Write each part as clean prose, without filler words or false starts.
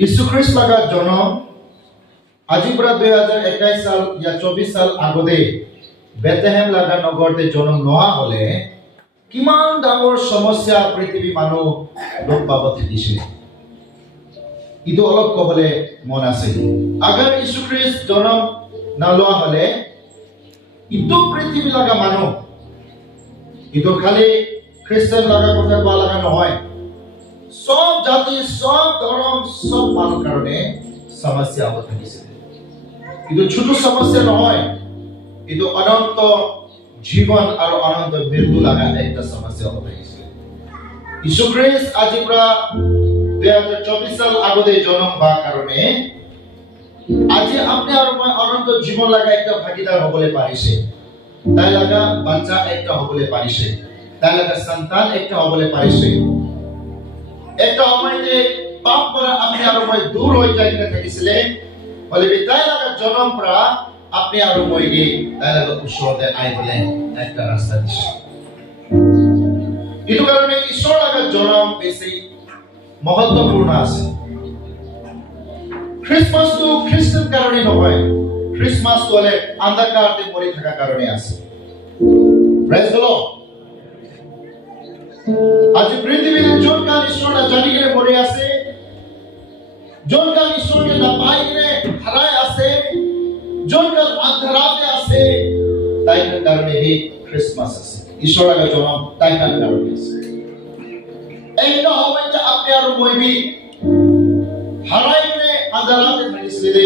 যীশু খ্ৰীষ্ট লগা জনম আজিৰ পৰা 2021 সাল या 24 সাল আগতে বেথলেহেম লগা নগৰতে জনম নোহোৱা হলে কিমান ডাঙৰ সমস্যা পৃথিৱী মানুহ লোক পাবত দিছিল ইটো অলপ কবলে মন আছে আগাৰ যীশু খ্ৰীষ্ট জনম নলোৱা হলে ইটো পৃথিৱী লগা মানুহ ইটো খালি খ্ৰীষ্টান লগা কথা কোৱা লগা নহয় সব জাতি সব ধৰ্ম সব মানুহ কাৰণে সমস্যা হ'ব থাকিছে ইটো ছোট সমস্যা নহয় ইটো অনন্ত জীবন আৰু অনন্ত মৃত্যু লগা একটা সমস্যা হ'ব থাকিছে যীশু খ্ৰীষ্ট আজিৰ পৰা 2024 সাল আগতে জন্ম হোৱাৰ কাৰণে আজি আপনি আৰু মই অনন্ত জীবন লগা একটা ভাগিদাৰ হ'বলৈ পাৰিছে তাই লগা বাচ্চা একটা হ'বলৈ পাৰিছে তাই লগা সন্তান একটা হ'বলৈ পাৰিছে একটা সময়তে পাপ পৰা আপনি আৰু মই দূৰ হৈ যাই থাকিছিলে বলে তাই লগা জন্ম পৰা আপনি আৰু মই গৈ তাই লগা ওচৰতে আহিবলৈ একটা ৰাস্তা দিছে এইটো কাৰণে ঈশ্বৰ লগা জন্ম বেছি महत्वपूर्ण আছে খ্ৰীষ্টমাসটো খ্ৰীষ্টান কাৰণে নহয় খ্ৰীষ্টমাস হলে অন্ধকাৰতে মৰি থকা কাৰণে আছে প্ৰেজ দ্য লৰ্ড আজি পৃথিৱীতে যোন কাল ঈশ্বৰক জানি কিনে মৰি আছে যোন কাল ঈশ্বৰকে নাপাই কিনে হাৰাই আছে যোন কাল অন্ধকাৰতে আছে তাই কাৰণে হে খ্ৰীষ্টমাস আছে ঈশ্বৰৰ জন্ম তাই কাৰণে আছে একটা সময় যে আপনি আর মইবি হারাই কিনে আন্ধারাতে থাকিছিলে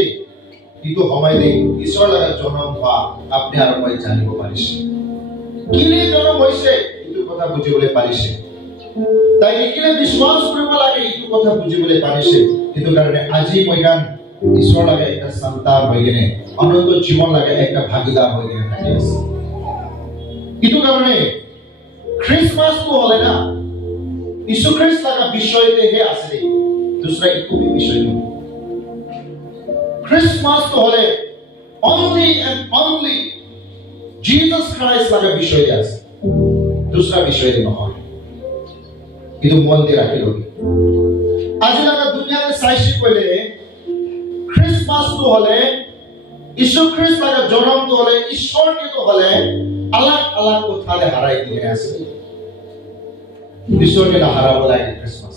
কিন্তু সময় দেই ঈশ্বৰ লগা জন্ম হোৱা আপনি আৰু মই জানিব পাৰিছে কিনে জন্ম হৈছে এইটো কথা বুজিবলৈ পাৰিছে তাই কিনে বিশ্বাস কৰিব লাগে এইটো কথা বুজিবলৈ পাৰিছে কিন্তু কাৰণে আজি মই গান ঈশ্বৰ লগা একটা সন্তান হৈ কিনে অনন্ত জীবন লগা একটা ভাগিদাৰ হৈ কিনে থাকি আছে এইটো কাৰণে খ্ৰীষ্টমাসটো হলে না यीशु ख्रीस्त लगा विषय ते है असली दूसरा एक भी विषय नहीं क्रिसमस तो होले only and only Jesus Christ लगा विषय है दूसरा विषय नहीं इधर मन दे रखे लोग आज लगा दुनिया में साइशी कोले क्रिसमस तो होले यीशु ख्रीस्त लगा जन्म तो होले ईश्वर के तो होले अलग अलग को थाले हराई दिए असली ঈশ্বরকে না হারাবো লাগে ক্রিসমাস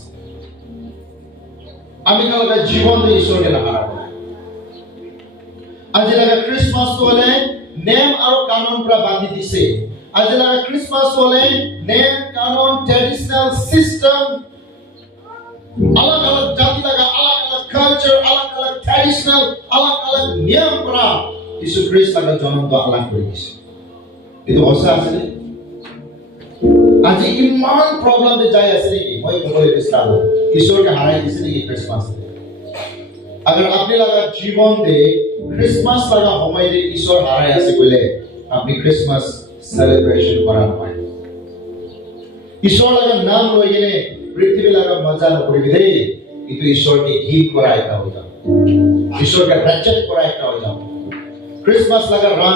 আমি কালকে জীবন দিয়ে ঈশ্বরকে না হারাবো আজ লাগা ক্রিসমাস হলে নেম আর কানুন পুরা বাঁধি দিছে আজ লাগা ক্রিসমাস হলে নেম কানুন ট্র্যাডিশনাল সিস্টেম अलग अलग জাতি লাগা अलग अलग কালচার अलग अलग ট্র্যাডিশনাল अलग अलग নিয়ম পুরা যীশু খ্রিস্ট লাগা জন্ম তো আলাদা করে দিছে এটা অবস্থা আছে आज इमान प्रॉब्लम में जाए ऐसे नहीं मैं बोले विस्तार ईश्वर के हाराई दिसे नहीं क्रिसमस अगर आपने लगा जीवन दे क्रिसमस लगा समय दे ईश्वर हाराई ऐसे बोले अपनी क्रिसमस सेलिब्रेशन करा पाए ईश्वर लगा नाम लोगे ने पृथ्वी लगा मजा न पड़ी दे इतो ईश्वर के गीत कराए का हो जाओ ईश्वर का रचक कराए का हो जाओ क्रिसमस लगा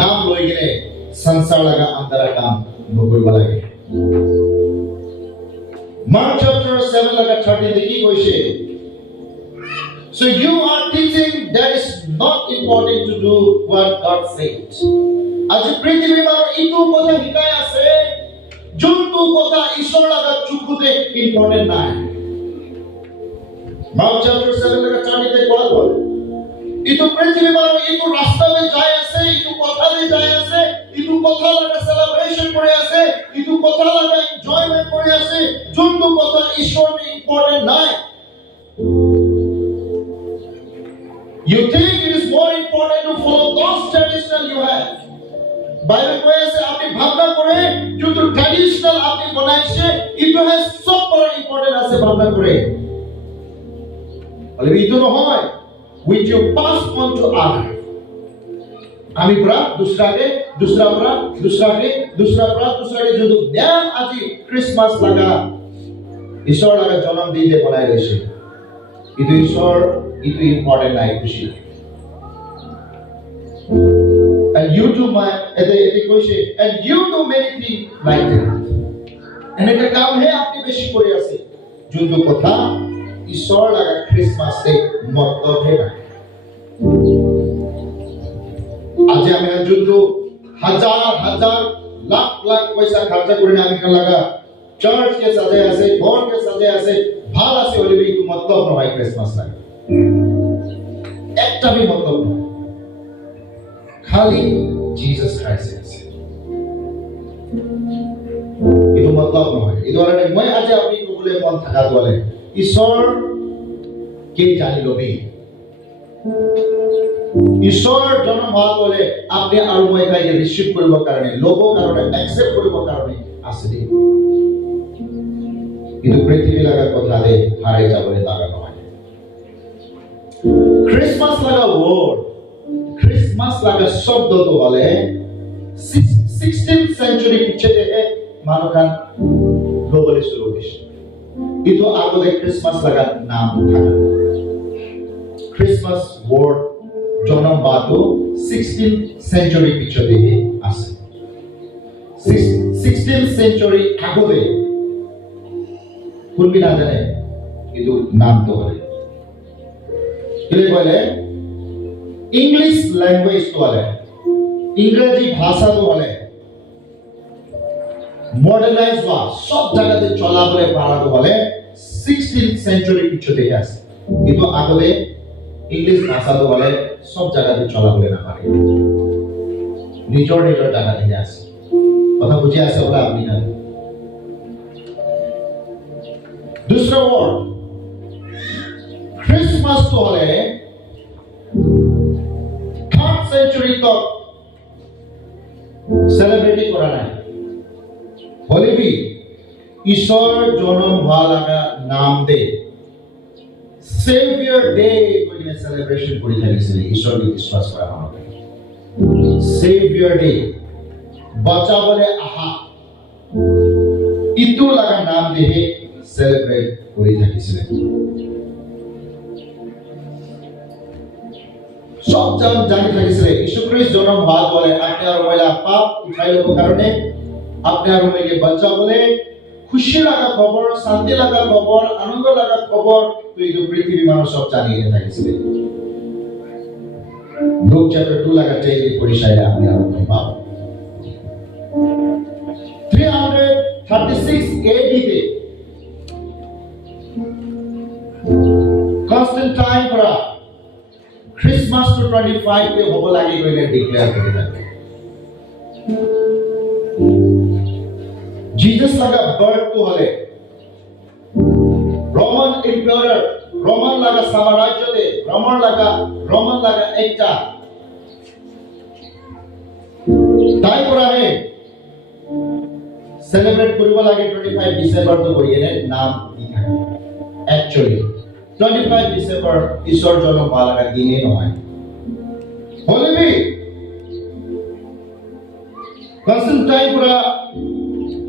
नाम लोगे ने संसार लगा अंदर काम नोबल वाला है Mark chapter 7 लगा 30 देखी कोई से so you are teaching that is not important to do what God said आज पृथ्वी में इतो কথা হিকায় আছে যোনটো কথা ঈশ্বর লাগা চুকুতে ইম্পর্টেন্ট না Mark chapter 7 लगा 30 তে বলা হয় इतो पृथ्वी में इतो रास्ता में जाए আছে इतो কথা में जाए আছে इतो কথা লাগা সেলিব্রেশন করে আছে इतो কথা লাগা এনজয়মেন্ট করে আছে যোনটো কথা ঈশ্বর নে ইম্পর্টেন্ট নাই you think it is more important to follow those traditional you have Bible কয়ে আছে আপনি ভাবনা করে যোনটো ট্র্যাডিশনাল আপনি বানাইছে ইটো has সব বড় ইম্পর্টেন্ট আছে ভাবনা করে বলে ইটো নহয় which you pass on to other আমি পুরা दूसराকে যদি জ্ঞান আজি ক্রিসমাস লাগা ঈশ্বর লাগা জন্ম দিতে বলাই গেছে ಇದು ঈশ্বর ಇದು ইম্পর্টেন্ট নাই খুশি and you do my এতে কইছে and you do many things like that and এটা কাম হে আপনি বেশি করে আছে যোনটো কথা ঈশ্বৰ লাগা খ্ৰীষ্টমাছে মতলবহে নাই আজি আমি যোনটো হাজাৰ হাজাৰ লাখ লাখ পইচা খৰচা কৰি আমি লাগা চাৰ্চ কে সাজাই আছে ঘৰ কে সাজাই আছে ভাল আছে হলে এইটো মতলব নহয় খ্ৰীষ্টমাছ লাগে একটা भी মতলব নহয় খালি জিসাস খ্রাইস্ট আছে এইটো মতলব নহয় এইটো মানে মই আজি আপনি কবলে মন থাকা দলে ঈশ্বৰ কে জানি লবি ঈশ্বৰ জন্ম হোৱা দলে আপনি আৰু মই কাইকে ৰিসিভ কৰিব কাৰণে ল'ব কাৰণে একসেপ্ট কৰিব কাৰণে আছে দেই কিন্তু পৃথিৱী লাগা কথালে হাৰে যাবলৈ লাগা নহয় খ্ৰীষ্টমাছ লাগা ওয়ার্ড খ্ৰীষ্টমাছ লাগা শব্দটো হলে 16th century পিছতে মানুকান গ্লোবালি শুরু হইছে কিন্তু আগতে খ্ৰীষ্টমাছ লাগা নাম থাকা খ্ৰীষ্টমাছ ওয়ার্ড জন্ম বাটো 16th century পিছতে আছে 16th century আগতে কোনবি না জানে কিন্তু নাম তো বলে কেলে বলে ইংলিশ ল্যাঙ্গুয়েজ তো বলে ইংরেজি ভাষা তো বলে মডার্নাইজ হওয়া সব জায়গাতে চলা বলে পারা তো বলে 16th century পিছতে আছে কিন্তু আগলে ইংলিশ ভাষা তো বলে সব জায়গাতে চলা বলে না পারে নিজর নিজর জায়গাতে আছে কথা বুঝে আছে বলে আপনি না दूसरा वर्ड क्रिसमस तो हले 3rd century तक सेलिब्रेट करा নাই হলে भी ঈশ্বর জন্ম হওয়া লাগা নাম দে সেভিয়ার ডে কইলে সেলিব্রেশন করি থাকিছিল ঈশ্বরকে বিশ্বাস করা মানুষ সেভিয়ার ডে বাঁচা বলে আহা ইতু লাগা নাম দেহে সেলিব্রেট করে থাকিছিলেন সব জানি থাকিছিলে যীশু খ্রিস্ট জন্ম হওয়া বলে আপনি আর মহিলা পাপ উঠাই লব কারণে আপনি আর মহিলাকে বাচ্চা বলে খুশি লাগা খবর শান্তি লাগা খবর আনন্দ লাগা খবর তো এই পৃথিবী মানুষ সব জানিয়ে থাকিছিলে লুক চ্যাপ্টার 2 লাগা টেইলি পরিশাইলে আপনি আর মহিলা পাপ 336 AD তে Constantine para Christmas to 25 पे होबो लागी कोइले डिक्लेयर करे जाते जीसस लगा बर्थ तो हले रोमन एम्पायर रोमन लगा साम्राज्य दे रोमन लगा एकटा ताई परा है सेलिब्रेट करिबो लागे 25 डिसेंबर तो कोइले नाम दिखा एक्चुअली 25 ডিসেম্বর ঈশ্বর জন্ম পালার দিনে নয় হলে भी কনস্টান্টাইন পুরা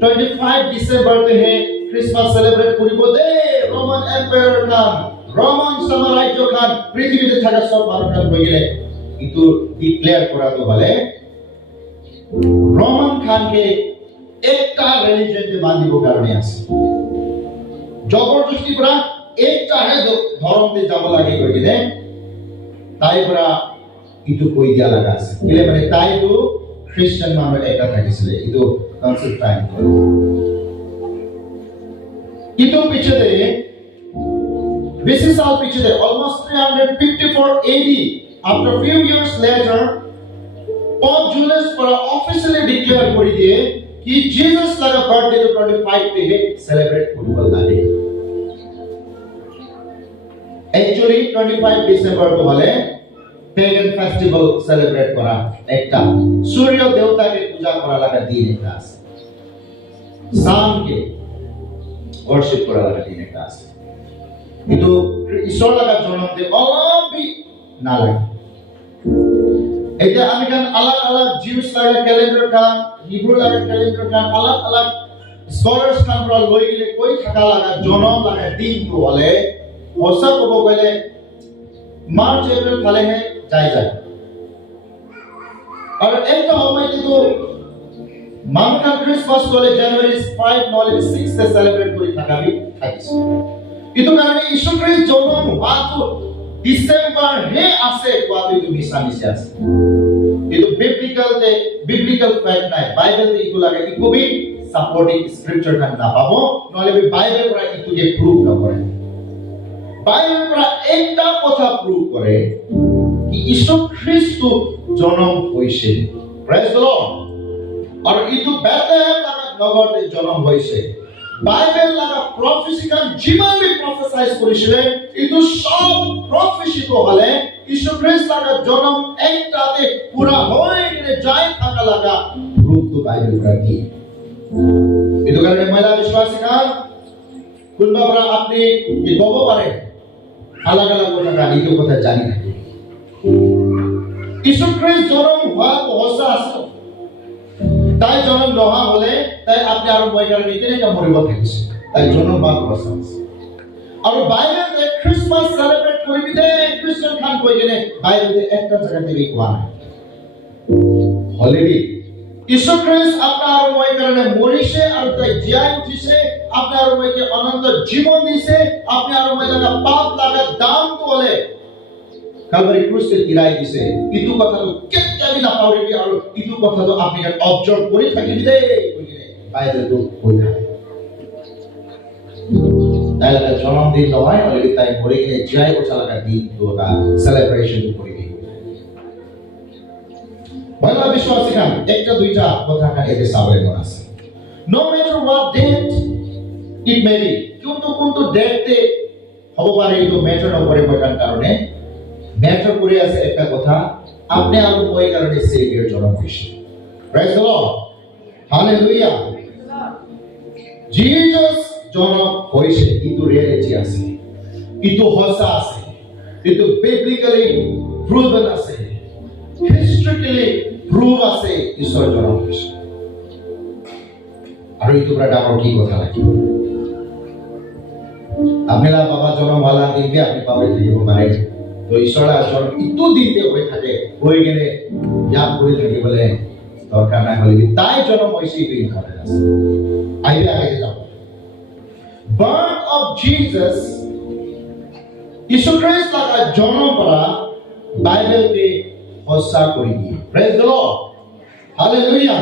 25 ডিসেম্বর তে হে ক্রিসমাস সেলিব্রেট করিব দে রোমান এম্পায়ার নাম রোমান সাম্রাজ্য খান পৃথিবীতে থাকা সব মানুষরা হইলে কিন্তু ডিক্লেয়ার করা তো বলে রোমান খানকে একটা রিলিজিয়নতে বাঁধিব কারণে আছে জবরদস্তি করা একটা है ধর্ম তে যাব লাগে কইলে তাই পুরা ইতু কই দিয়া লাগা আছে কিলে মানে তাই তো খ্রিস্টান মানুষ একা থাকিছিল ইতু কনসেপ্ট টাইম ইতু পিছতে বেশি সাল পিছতে almost 354 AD after few years later Pope Julius para officially declare করি দিয়ে कि जीसस लगा बर्थडे तो 25 पे सेलिब्रेट করিব লাগে Actually 25 December तो हले pagan festival celebrate करा एकटा सूर्य देवता के पूजा करा लगा दिन एकटा আছে शाम के worship करा लगा दिन एकटा আছে কিন্তু ঈশ্বর লাগা জন্মতে অলবি না লাগে এটা আমি কান আলাদা আলাদা জিউস লাগা ক্যালেন্ডার কান হিব্রু লাগা ক্যালেন্ডার কান আলাদা আলাদা স্কলার্স কান পুরা লই গেলে কই থাকা লাগা জন্ম লাগা দিন তো হলে औसत को पहले मार्च अप्रैल फले है जाए और एक तो हम तो मानका क्रिसमस को ले जनवरी 5 नॉलेज 6 से सेलिब्रेट करी থাকা भी থাকিছে itu karena Yesus Kristus জন্ম হোৱাটো ডিসেম্বৰ হে আছে কোৱাটো এইটো মিছা আছে itu biblical fact নাই বাইবেল এইটো লাগে কি কবি সাপোর্টিং স্ক্রিপচার kan নাপাব নহলে বাইবেল পৰা এইটো যে প্রুফ নকৰে বাইবেল পৰা একটা কথা প্রুফ কৰে কি ঈশ্বৰ খ্ৰীষ্ট জন্ম হৈছে প্ৰেজ দ্য লৰ্ড আৰু এইটো বেথলেহেম লাগা নগৰতে জন্ম হৈছে বাইবেল লাগা প্রফেসি kan যিমান বি প্রফেসাইজ কৰিছিল এইটো সব প্রফেসি তো হলে ঈশ্বৰ খ্ৰীষ্ট লাগা জন্ম একটাতে পুরা হৈ গলে যায় থাকা লাগা প্রুফ তো বাইবেল পৰা কি itu karena mela বিশ্বাসী kan কোনবা পৰা আপনি কি কব পারে আলাদা আলাদা কথা এইটো কথা জানি না ঈশ্বৰ খ্ৰীষ্ট জন্ম হোৱা সঁচা আছে তাই জন্ম নোহোৱা হলে তাই আপনি আৰু মই কাৰণে কেনেকৈ মৰিব থাকিছে তাই জন্ম হোৱা সঁচা আছে আৰু বাইবেলতে খ্ৰীষ্টমাছ সেলিব্ৰেট কৰিবি দে খ্ৰীষ্টান খান কৈ কেনে বাইবেলতে একটা জায়গা থেকে কোৱা নাই অলৰেডি ঈশ্বৰ খ্ৰীষ্ট আপোনাৰ আৰু মই কাৰণে মৰিছে আৰু তাই জীয়াই উঠিছে আপোনাৰ আৰু মইকে অনন্ত জীৱন দিছে আপুনি আৰু মই লগা পাপ লগা দাম তোলে কালভাৰী ক্ৰুচে তিৰাই দিছে ইটো কথাটো কেতিয়াও নাপাহৰিবি আৰু ইটো কথাটো আপুনি অবজাৰ্ভ কৰি থাকিবি দেই বাইবেলটো কৈ থাকে তাই লগা জন্মদিন নহয় অলৰেডি তাই মৰি কিনে জীয়াই উঠা লগা দিনটো এটা সেলিব্ৰেশ্যন কৰিবি Bala বিশ্বাসী kan একটা দুইটা কথা kan এতে সাবরে আছে no matter what date it may be কিন্তু ডেটে হব পারে তো ম্যাটার করে বটার কারণে ম্যাটার করে আছে একটা কথা আপনি আর ওই কারণে সেভিয়ার জন্ম হয়েছে praise the Lord hallelujah Jesus জন্ম হয়েছে কিন্তু রিয়েলিটি আছে কিন্তু হসা আছে কিন্তু বিবলিক্যালি প্রুভেন আছে হিস্ট্রিক্যালি প্রুভ আছে ঈশ্বর জন্ম হয়েছে আর এই তোমরা ডাঙর কি কথা লাগে আপনারা বাবা জন্ম ভালা দিনকে আপনি পাবে থাকিব পারে তো ঈশ্বর জন্ম ইতো দিনতে হয়ে থাকে হয়ে গেলে ইয়াদ করে থাকে বলে দরকার নাই হলে তাই জন্ম হয়েছে এই কথা আছে আইবে আগে যাও বার্থ অফ জিসাস ঈশ্বর খ্রিস্ট লাগা জন্ম করা বাইবেলকে হসা করে দিয়ে প্রেজ দ্য লর্ড হালেলুয়া